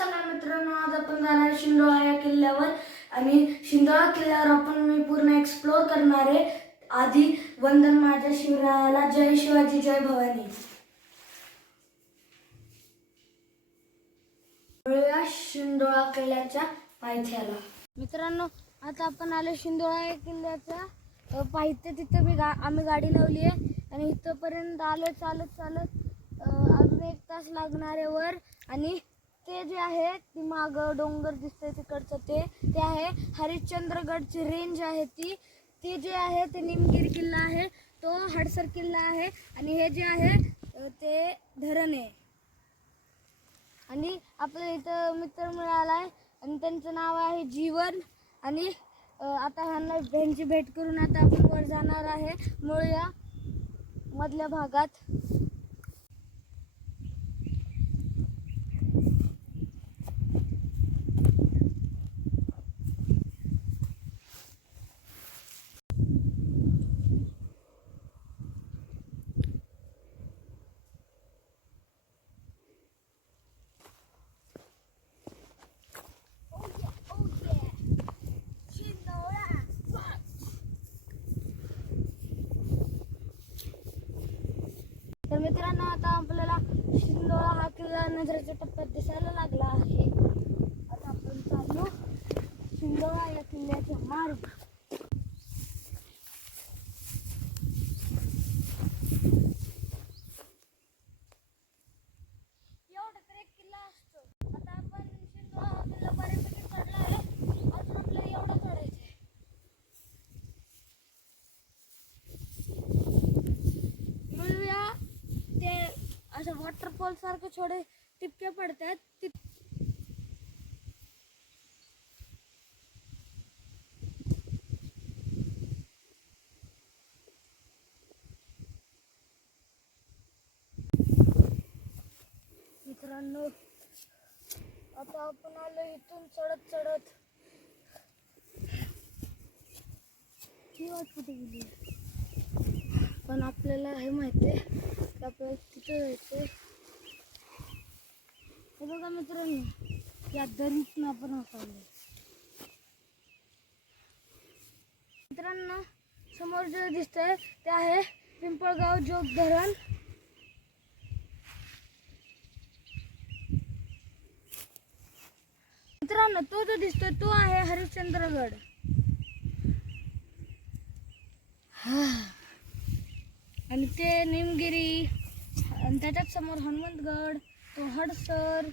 सगळ्या मित्रांनो आज आपण जाणार शिंदोळा या किल्ल्यावर. आणि शिंदोळा किल्ल्यावर आपण मी पूर्ण एक्सप्लोर करणार आहे. आधी वंदन माझ्या शिवरायाला. जय शिवाजी जय भवानी. शिंदोळा किल्ल्याच्या पायथ्याला. मित्रांनो आता आपण आलो शिंदोळा या किल्ल्याच्या. पायथ्या तिथं मी गा आम्ही गाडी लावली आहे. आणि इथंपर्यंत आलो चालत चालत अजून एक तास लागणार आहे वर. आणि ते जे आहे ती माग डोंगर दिसतंय तिकडचं ते. ते आहे हरिश्चंद्रगडची रेंज आहे ती. ती जे आहे ते निमगिरी किल्ला आहे. तो हडसर किल्ला आहे. आणि हे जे आहे ते धरण आहे. आणि आपल्या इथं मित्र मिळाला आहे आणि त्यांचं नाव आहे जीवन. आणि आता ह्यांना ह्यांची भेट करून आता आपण वर जाणार आहे. मुळ्या मधल्या भागात तर मित्रांनो आता आपल्याला शिंदोळा हा किल्ला नजरेच्या टप्प्यात दिसायला लागला आहे. आता आपण चाललो शिंदोळा या किल्ल्याचे मार्ग एक किल्ला असतो. आता आपण आहे. एवढं आहे ते वॉटरफॉल सारखे छोटे टिपके पडतात ति मित्रांनो आता आपण आलो इथून चढत चढत. कुठे गेली? पण आपल्याला हे माहिती आहे की आपल्याला तिथे जायचं हे बघा मित्रांनो या दरीतनं आपण हसावलं मित्रांनो समोर जे दिसतंय ते आहे पिंपळगाव जोग धरण. मित्रांनो तो जो दिसतोय तो आहे हरिश्चंद्रगड. आणि ते निमगिरी आणि त्याच्याच समोर हनुमंतगड. हडसर.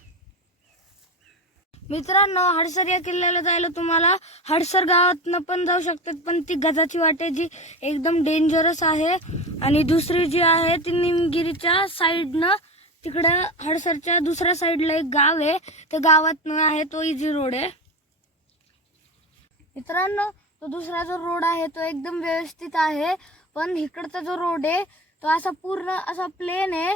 मित्रांनो हडसर या किल्ल्याला जायला तुम्हाला हडसर गावातनं पण जाऊ शकतात पण ती गजाची वाट आहे जी एकदम डेंजरस आहे. आणि दुसरी जी आहे ती निमगिरीच्या साईडनं तिकडं हडसरच्या दुसऱ्या साईडला एक गाव आहे. त्या गावातनं आहे तो इझी रोड आहे. मित्रांनो तो दुसरा जो रोड आहे तो एकदम व्यवस्थित आहे पण इकडचा जो रोड आहे तो असा पूर्ण असा प्लेन आहे.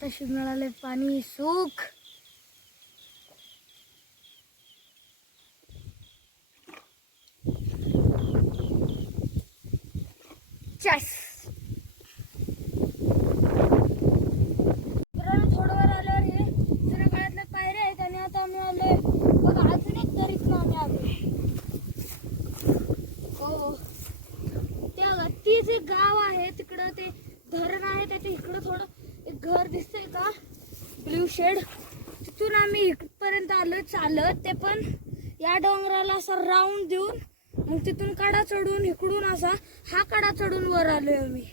हो मिळाले ती जे गाव आहे तिकडं ते धरण आहे त्याच्या इकडं थोडं घर दिसतंय का? ब्ल्यू शेड तिथून आम्ही इथपर्यंत आलो चालत. ते पण या डोंगराला असा राऊंड देऊन मग तिथून कडा चढून इकडून असा हा कडा चढून वर आलोय आम्ही.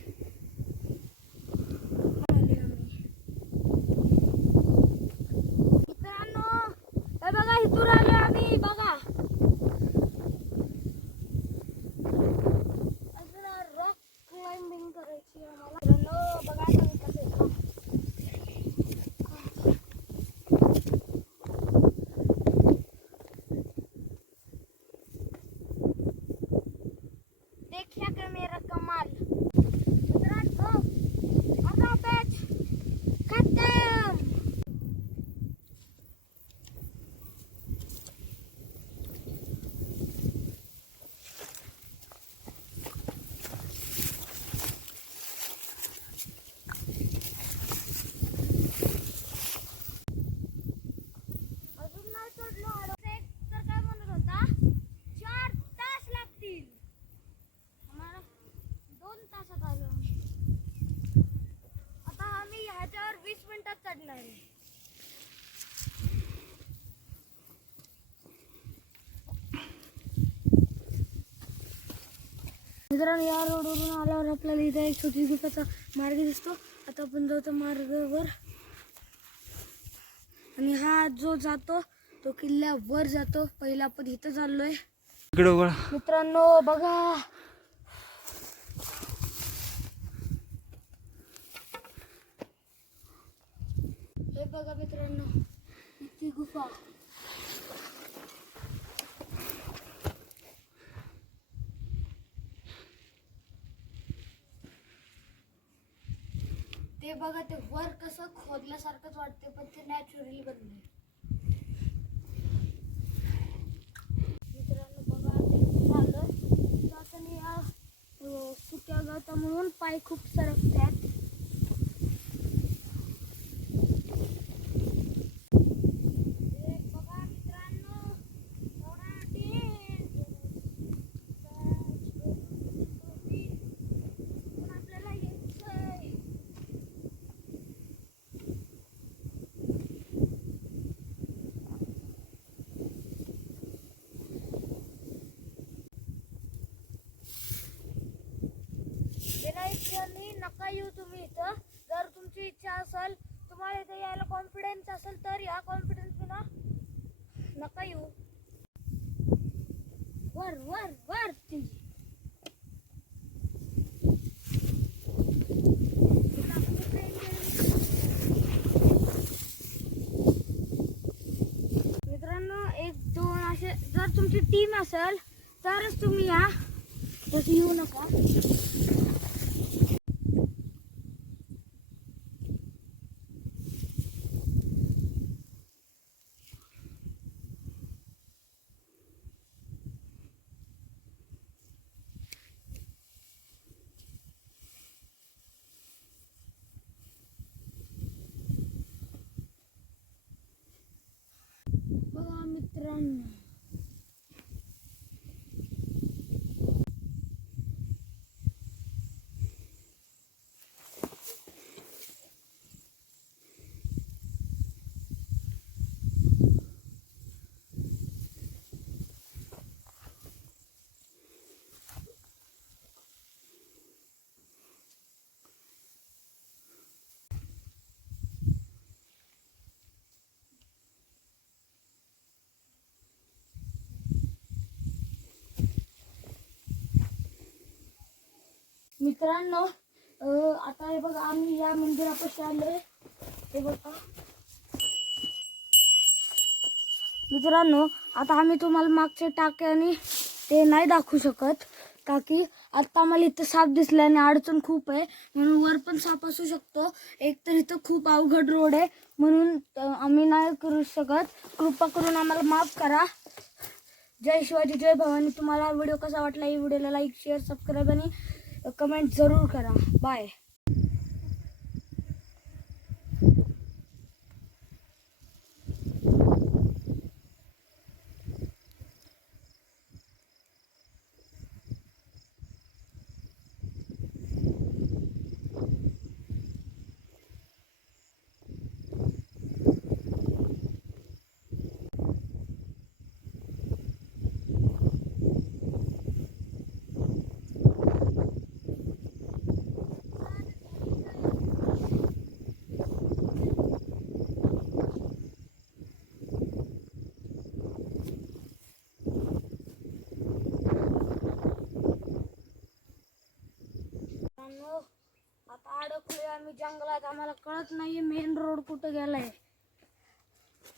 आहे मित्रांनो या रोडवरून आल्यावर आपल्याला इथे एक छोटी गुफाचा मार्ग दिसतो. आता आपण जाऊ त्या मार्गावर. आणि हा जो जातो तो किल्ल्यावर जातो. पहिला आपण इथं चाललोय. मित्रांनो बघा. ते बघा ते वर कसं खोदल्यासारखंच वाटते पण ते नॅचरली बनले मित्रांनो बघा आता झालं. या सुक्या गवता म्हणून पाय खूप सरकतात हे बघा मित्रांनो एवढा dangerous. पण आपल्याला यायचंय. विनायकनी नका येऊ तुम्ही इथं. जर तुमची इच्छा असेल तुम्हाला इथे यायला कॉन्फिडन्स असेल तर या कॉन्फिडन्स विना नका येऊ. वर वर वर मित्रांनो एक दोन असे जर तुमची टीम असेल तरच तुम्ही या. तसं येऊ नका बघा मित्रांनो मित्रांनो आता हे बघा आम्ही या मंदिरापाशी आलोय. हे बघा. मित्रांनो आता आम्ही तुम्हाला मागच्या टाक्याने ते नाही दाखवू शकत का की आता आम्हाला इथं साप दिसला आणि अडचण खूप आहे. म्हणून वर पण साप असू शकतो. एक तर इथं खूप अवघड रोड आहे. म्हणून आम्ही नाही करू शकत. कृपा करून आम्हाला माफ करा. जय शिवाजी जय भवानी. तुम्हाला व्हिडिओ कसा वाटला या व्हिडिओला लाईक शेअर सबस्क्राईब आणि कमेंट जरूर करा. बाय मित्रांनो, आता अडकलोय आम्ही जंगलात आम्हाला कळत नाहीये मेन रोड कुठं गेलाय?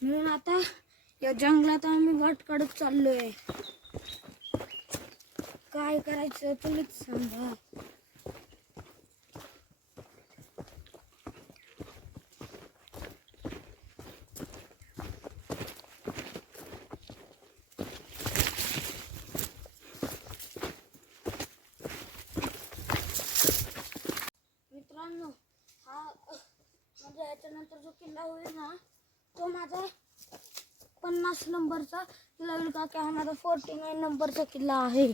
म्हणून आता या जंगलात आम्ही वाट काढत चाललोय. काय करायचं तुम्हीच सांगा मित्रांनो हा अ, म्हणजे ह्याच्यानंतर जो किल्ला होईल ना तो माझा पन्नास नंबरचा किल्ला होईल का की हा माझा फोर्टी नाईन नंबरचा किल्ला आहे आहे.